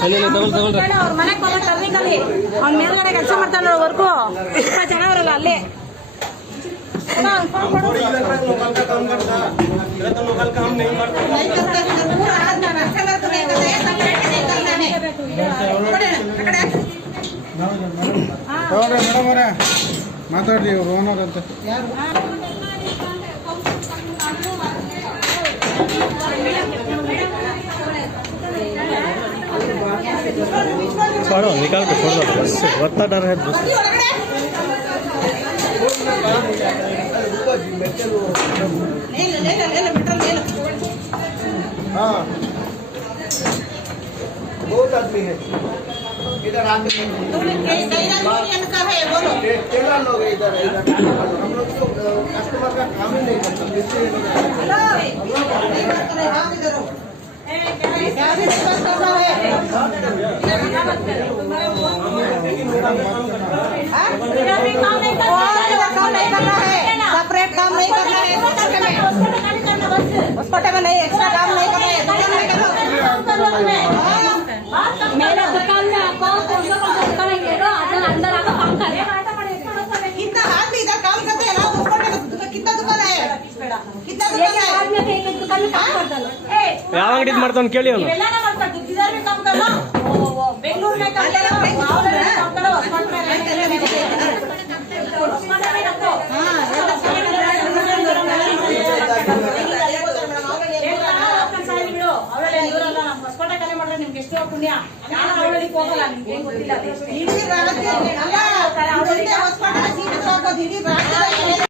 ಅವ್ರ ಮನೆಗೆ ಬಂದ ಟರ್ನಿಂಗಲ್ಲಿ ಅವ್ನ ಮೇಲ್ಗಡೆ ಕೆಲಸ ಮಾಡ್ತಾನೆ ವರ್ಕು ತುಂಬ ಜನ ಅವರಲ್ಲ ಅಲ್ಲಿ ಮಾತಾಡ್ರಿ ಇವ್ರು ಓನರ್ ಅಂತ छोड़ो निकाल के छोड़ दो बस बता डर है बस हाँ बहुत आदमी है इधर आके टेलर लोग इधर हम लोग तो कस्टमर का काम ही नहीं करता सेपरेट काम नहीं करना है उसको नहीं एक्स्ट्रा काम नहीं करना है मेरा दुकान में आपको करेंगे अंदर आकर काम करें कितना आदमी इधर काम करते हैं ना उसको कितना दुकान है कितना दुकान है दुकान में काम करता है ಯಾವ ಅಂಗಡಿ ಮಾಡ್ತಾನೆ ಕೇಳಿ ಅವನು ಬೆಂಗಳೂರು में काम करो ನಿಮ್ಗೆ ಎಷ್ಟೋ ಪುಣ್ಯ ನಾನು ಅವಳಿಗೆ ಹೋಗಲ್ಲ ನಿಮ್ಗೆ ಏನ್ ಗೊತ್ತಿಲ್ಲ